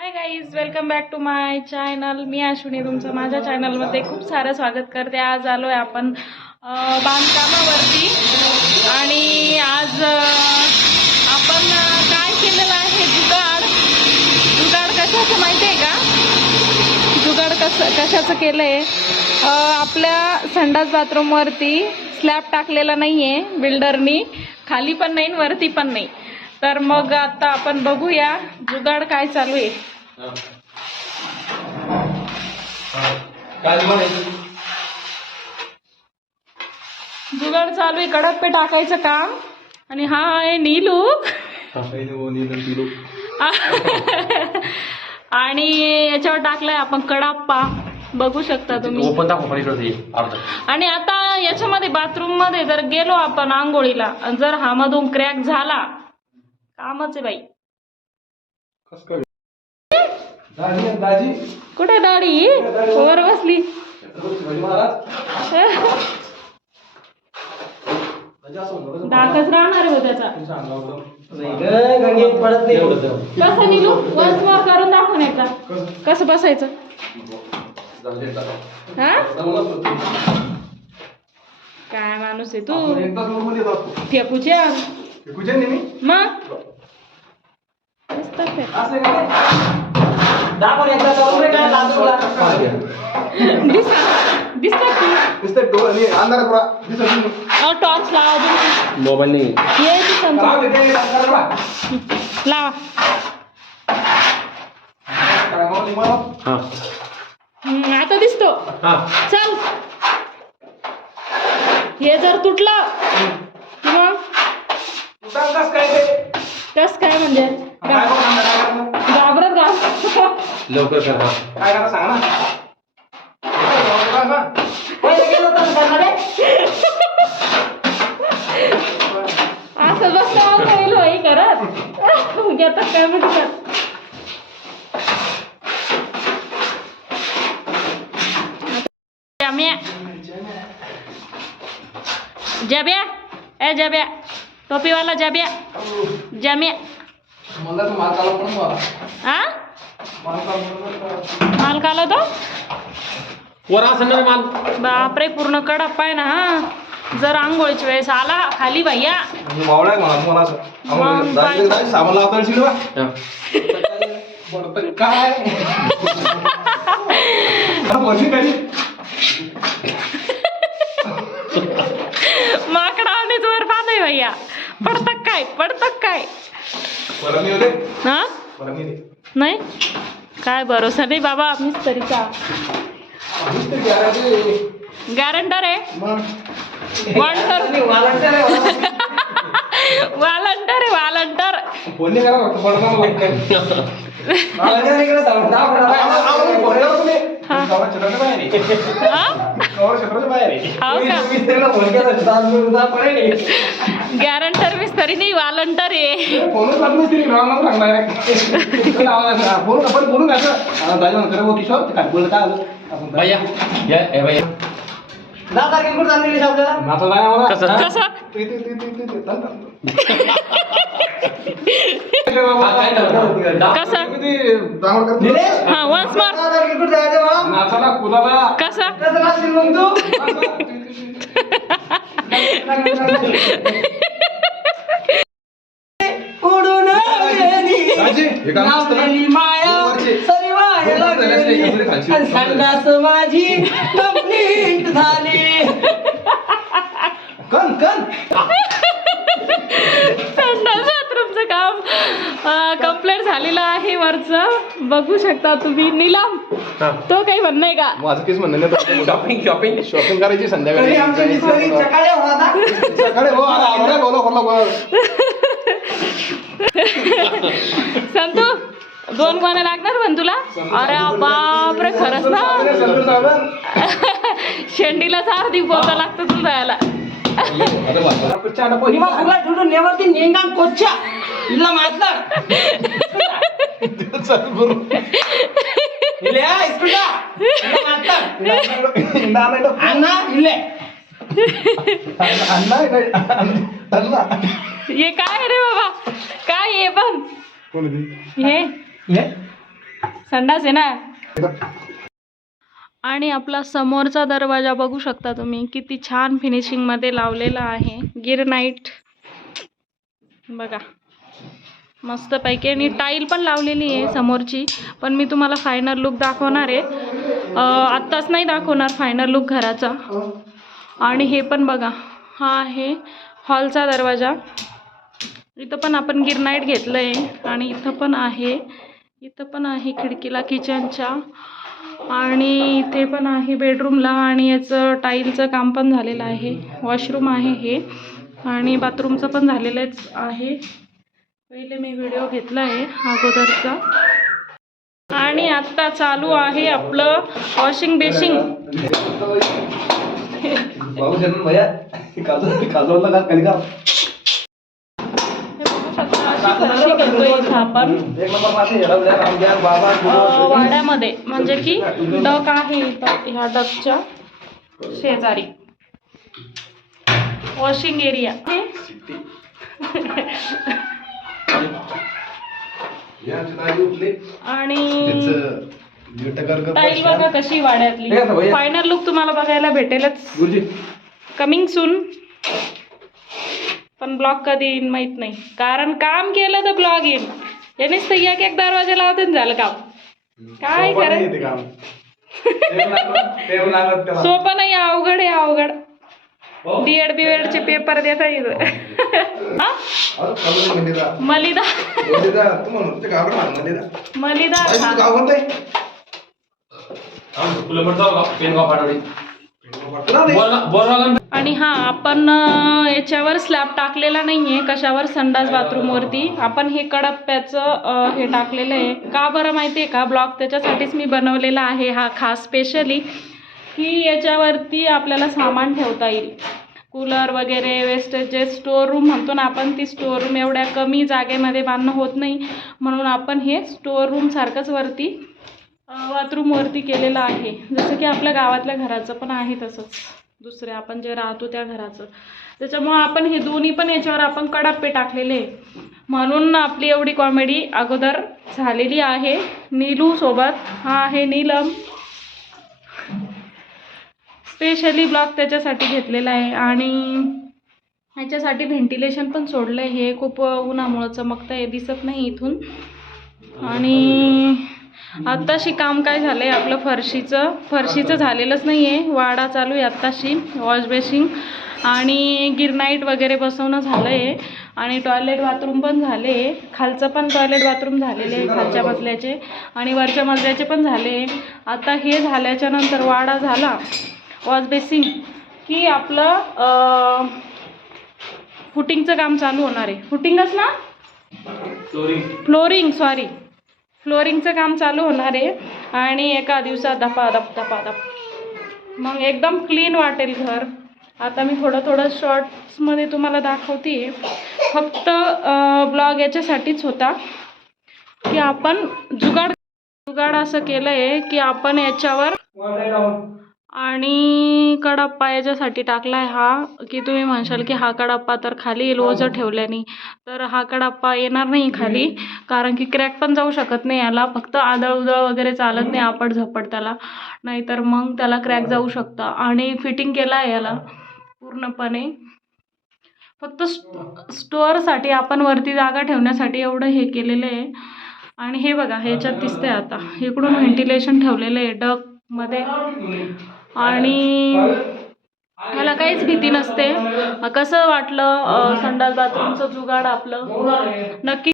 Hi guys welcome back to my channel मी अश्विनी तुमचं माझ्या चॅनलमध्ये खूप सारं स्वागत करते. आज आलो आहे आपण बांधकामावरती. आणि आज आपण काय केलेलं आहे? जुगाड. जुगाड कशाचं माहिती आहे का? जुगाड कसं कशाचं केलं आहे आपल्या संडास बाथरूमवरती स्लॅब टाकलेला नाही आहे बिल्डरनी खाली पण नाही आणि वरती पण नाही. तर मग आता आपण बघूया जुगाड काय चालू आहे. जुगाड चालू आहे. कडप्पे टाकायचं काम. आणि हा आहे नीलू. आणि याच्यावर टाकलाय आपण कडाप्पा. बघू शकता तुम्ही. आणि आता याच्यामध्ये बाथरूममध्ये जर गेलो आपण आंघोळीला जर हा मधून क्रॅक झाला कामच आहे बाई कुठे दाढी वर बसली. डाकच राहणार आहे हो त्याचा. कसं निलू? वन्स मोर करून दाखवून एकदा. कसं बसायचं? हा? काय माणूस आहे तू? फेकूच्या मग. दाखव एकदा करून रे काय लाजू तुला दिसत दिसत की अहो, टॉर्च लावा अजून मोबाईल नाही ये लावा हा हम्म, आता दिसतो हा चल हे जर तुटलं किंवा कस काय म्हणजे घाबरत लवकर कर हा पहिले गेलो होतो ना करणारे असं बसलं होईल होई करत घेतात काय म्हणजे जम्या जब्या ए जब्या टोपीवाला जब्या जम्या हा माल काला तो? वर असं माल. बापरे पूर्ण कडप आहे ना हा. जर आंघोळीच्या वेळेस आला खाली भैया. हा. माकडा आणीच वर पाहताय भैया. पडतं काय? पडतं काय? हा? नाही? काय भरोसा? नाही बाबा मिस्त्रीचा गॅरंटर आहे. वॉलंटर वालंटर आहे वालंटर गॅरंटर मिस्त्री नाही वालंटर आहे. भैया या ए भैया. दहा तारखेला कुठं चालली रे आपल्याला? कसं? कसं? हा, काय झालं? दा- कसं? निलेश? हा वन्स मोर दहा तारखेला कुठं जायचं बाळा? कसं? कसं नाचशील मग तू? गेली लावलेली माया सरी वाया गेली आणि संडास माझी कंप्लीट झाली. संडास बाथरूमचं काम कंप्लीट झालेलं आहे वरचं. बघू शकता तुम्ही निलाम. हा. तो काही म्हणणं आहे का? माझं केस म्हणणं नाही शॉपिंग शॉपिंग शॉपिंग करायची संध्याकाळी. तरी आमची मिस्त्री चकाळे होता. सकाळी हो आता आवडा बोलो बोलो बोलो. संतू दोन कोणा लागणार पण तुला? अरे बापरे खरंच ना. शेंडीला चार दिव पोचा लागतो तुला जायला. फुला ठुडून नेवरती नेंगान हे काय रे बाबा? काय हे पण? हे? हे? संडास आहे ना? आणि आपला समोरचा दरवाजा बघू शकता तुम्ही. किती छान फिनिशिंगमध्ये लावलेला आहे. गिर नाईट बघा. मस्तपैकी आणि टाईल पण लावलेली आहे समोरची. पण मी तुम्हाला फायनल लुक दाखवणार आहे. अं, आत्ताच नाही दाखवणार फायनल लुक घराचा. आणि हे पण बघा. हा आहे हॉलचा दरवाजा. इथं पण आपण गिरनाईट घेतलं आहे आणि इथं पण आहे. इथं पण आहे खिडकीला किचनच्या. आणि इथे पण आहे बेडरूमला आणि याचं टाईलचं काम पण झालेलं आहे. वॉशरूम आहे हे. आणि बाथरूमचं पण झालेलंच आहे. पहिले मी व्हिडिओ घेतला आहे अगोदरचा. आणि आत्ता चालू आहे आपलं वॉशिंग बेसिंग हे इथं आपण. वाड्यामध्ये. म्हणजे की डक आहे इथं ह्या डकच्या शेजारी. Washing area. आणि टाईल बघा कशी वाड्यातली? फायनल लुक तुम्हाला बघायला भेटेलच. कमिंग सून पण ब्लॉग कधी येईन माहीत नाही. कारण काम केलं तर ब्लॉग येईन. यानेच तर एक एक दरवाजा लावते झालं काम. काय खरं सोपं नाही अवघड आहे अवघड. डीएड बीएड चे पेपर देता येत हा? मलिदा. मलिदा. आणि हा आपण याच्यावर स्लॅब टाकलेला नाहीये कशावर? संडास बाथरूम वरती. आपण हे कडप्प्याचं हे टाकलेलं आहे. का बरं माहिती आहे का? ब्लॉक त्याच्यासाठीच मी बनवलेला आहे हा खास स्पेशली की याच्यावरती आपल्याला सामान ठेवता येईल. कूलर वगैरे वेस्टेज जे स्टोअर रूम म्हणतो ना आपण ती स्टोअर रूम एवढ्या कमी जागेमध्ये बांधणं होत नाही. म्हणून आपण हे स्टोअर रूम सारखंच वरती बाथरूमवरती केलेलं आहे. जसं की आपल्या गावातल्या घराचं पण आहे तसंच. दुसरे आपण जे राहतो त्या घराचं. त्याच्यामुळं आपण हे दोन्ही पण याच्यावर आपण कडाप्पे टाकलेले. म्हणून आपली एवढी कॉमेडी अगोदर झालेली आहे. नीलूसोबत हा आहे नीलम. स्पेशली ब्लॉग त्याच्यासाठी घेतलेला आहे. आणि ह्याच्यासाठी व्हेंटिलेशन पण सोडलं आहे हे खूप उन्हामुळं चमकतं आहे दिसत नाही इथून. आणि आत्ताशी काम काय झालं आहे आपलं फरशीचं फरशीचं झालेलंच नाही आहे वाडा चालू आहे आत्ताशी वॉश बेसिंग आणि गिरनाईट वगैरे बसवणं झालं आहे आणि टॉयलेट बाथरूम पण झाले. आहे खालचं पण टॉयलेट बाथरूम झालेले आहे खालच्या मजल्याचे. आणि वरच्या मजल्याचे पण झाले. आता हे झाल्याच्यानंतर वाडा झाला. वॉश बेसिंग की आपलं फुटिंगचं काम चालू होणार आहे. फुटिंगच ना? Flooring sorry. फ्लोरिंगचं काम चालू होणार आहे आणि एका दिवसात दपा दप दपा दप मग एकदम क्लीन वाटेल घर. आता मी थोडं थोडं शॉर्ट्समध्ये तुम्हाला दाखवते फक्त ब्लॉग याच्यासाठीच होता की आपण जुगाड जुगाड असं केलं आहे की आपण याच्यावर आणि कडप्पा याच्यासाठी टाकला आहे हा की तुम्ही म्हणशाल की हा कडप्पा तर खाली येईल ओझं ठेवल्याने तर हा कडप्पा येणार नाही खाली कारण की क्रॅक पण जाऊ शकत नाही याला फक्त आदळ उदळ वगैरे चालत नाही आपट झपट त्याला नाहीतर मग त्याला क्रॅक जाऊ शकतं. आणि फिटिंग केलं आहे याला पूर्णपणे. फक्त स्टोअरसाठी आपण वरती जागा ठेवण्यासाठी एवढं हे केलेलं आहे. आणि हे बघा ह्याच्यात दिसतंय आता. इकडून व्हेंटिलेशन ठेवलेलं आहे डकमध्ये आणि मला काहीच भीती नसते. कसं वाटलं संडास बाथरूमचं जुगाड आपलं? नक्की